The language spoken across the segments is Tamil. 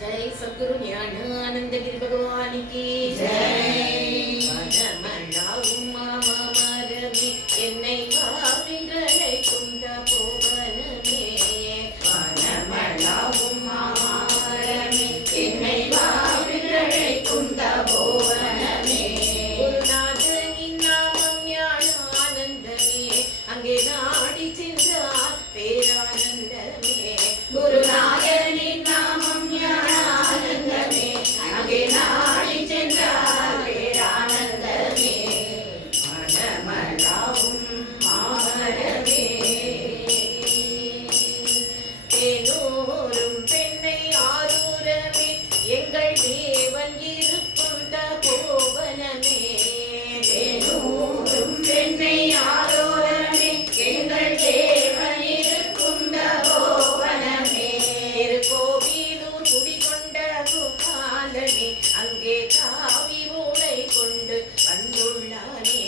जय सद्गुरु ज्ञानानंद गिरि भगवान की जय। मनमलाவும் மாமரமே என்னை வாவின்றழைக்கும் தபோவனமே, மனமளாவும் மாமரமே என்னை வாவின்றழைக்கும் தபோவனமே. குருநாதனின் நாமம் ஞானானந்தமே, அங்கே நாடி சென்றார் பேரானந்தமே. குருநாதனின் நாமம் ஞானானந்தமே, அங்கே நாடி சென்றார் பேரானந்தமே. மனமளாவும் மாமரமே தேனூரும் பெண்ணை ஆரூரமே, எங்கள் தேவன் இருக்கும் தபோவனமே. தேனூரும் பெண்ணை ஆரூரமே, எங்கள் தேவன் இருக்கும் தபோவனமே. திருக்கோவிலூர் குடிகொண்ட கோபாலனே, அங்கே காவி ஓடை கொண்டு வந்துள்ளானே.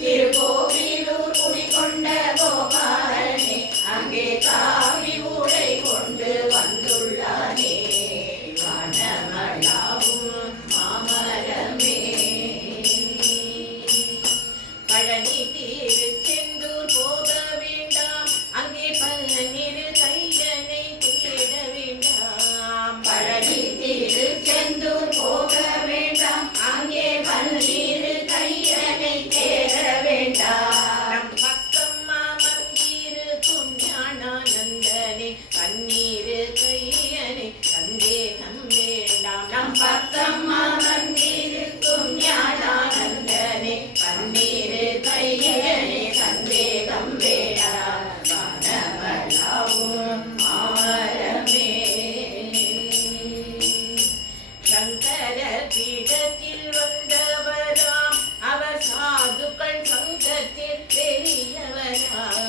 திருக்கோவிலூர் குடிகொண்ட கோபாலனே, அங்கே காவி ஓடை கொண்டு வந்துள்ளானே. மனமளாவும் மாமரமே பழனி திருச்செந்தூர் போக வேண்டாம், அங்கே பழனிரு கையனை தேட வேண்டாம். பழனி திருச்செந்தூர் போக வேண்டாம், அங்கே பழனிரு கையனை தேட வேண்டாம். நம் பக்கம் மாமந்திருக்கும் ஞானானந்தனே, பன்னீரு கையனை சந்தேகம் வேண்டாம். நம் பக்கம் மாமந்திருக்கும் ஞானானந்தனே, பன்னீரு கையனை சந்தேகம் வேண்டாம். மனமளாவும் மாமரமே சங்கர பீடத்தில் வந்தவராம், அவர் சாதுக்கள் சங்கத்தில் பெரியவராம்.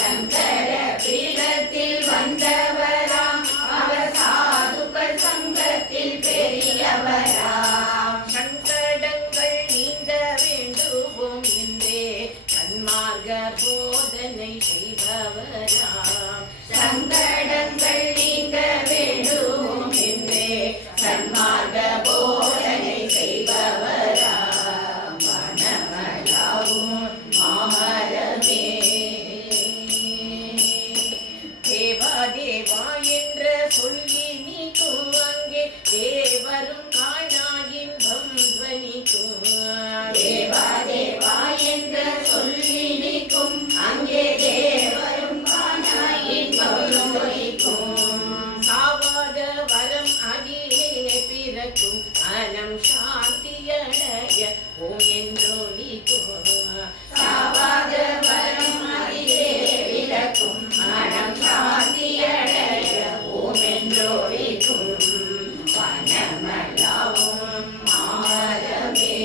சங்கர பீடத்தில் வந்தவராம், அவர் சாதுக்கள் சங்கத்தில் பெரியவராம். சங்கடங்கள் நீங்க வேண்டுவோம் என்றே சன்மார்க்க போதனை செய்பவராம். சங்கடங்கள் நீங்க வேண்டுவோம் என்றே சன்மார்க்க போதனை செய்பவராம். மனமளாவும் மாமரமே தேவா தேவா என்ற சொல்லி நீக்கும், அங்கே தேவரும் காணா இன்பம் துவனிக்கும். தேவா தேவா என்ற சொல்லி நீக்கும், அங்கே தேவரும் காணா இன்பம் துவனிக்கும். சாவாத வரம் அகிலே பிறக்கும், மனம் சாந்தியடைய ஓம் என்றொலிக்கும். சாவாத வரம் அகிலே பிறக்கும், மனம் சாந்தியடைய ஓம் என்றொலிக்கும். மனமளாவும் மாமரமே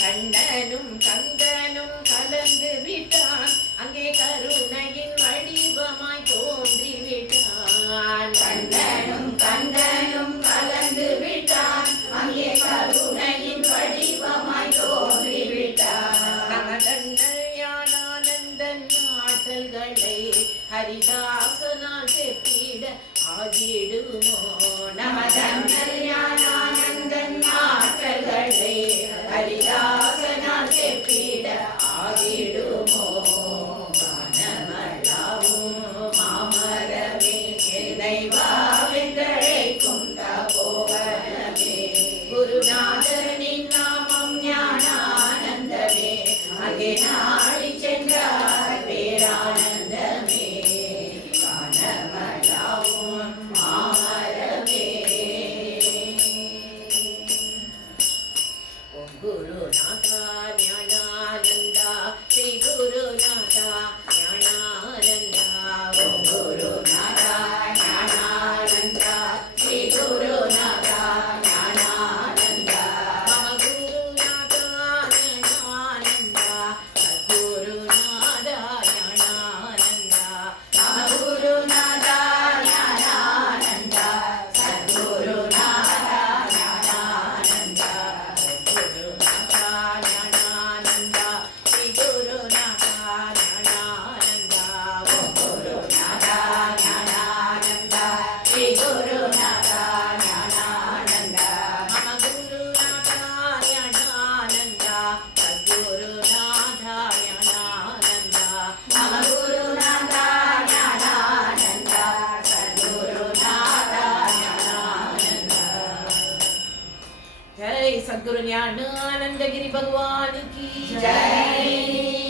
கண்ணனும் கந்தனும் கலந்து விட்டான், அங்கே கருணையின் வடிவமாய் தோன்றி விட்டான். கண்ணனும் கந்தனும் கலந்து விட்டான், அங்கே கருணையின் வடிவமாய் தோன்றி விட்டான். நமதண்ணல் ஞானானந்தன் ஆற்றல்களை ஹரிதாசனால் செப்பிட ஆகிடுமோ. நமதண்ணல் ஞானானந்தன் ஆற்றல்களை ஹரிதாசனால் செப்பிட ஆகிடுமோ. மனமளாவும் மாமரமே என்னை வாவென்றழைக்கும் தபோவனமே. குருநாதனின் நாமம் ஞானானந்தமே, அங்கே நாடி சென்றார் பேரானந்தமே. மனமளாவும் மாமரமே ஓம் குருநாதா ஞானானந்தா, ஸ்ரீ குருநாதா ஞானானந்தா. ஓம் குரு सद्गुरु ज्ञानानंद गिरी भगवान की जय।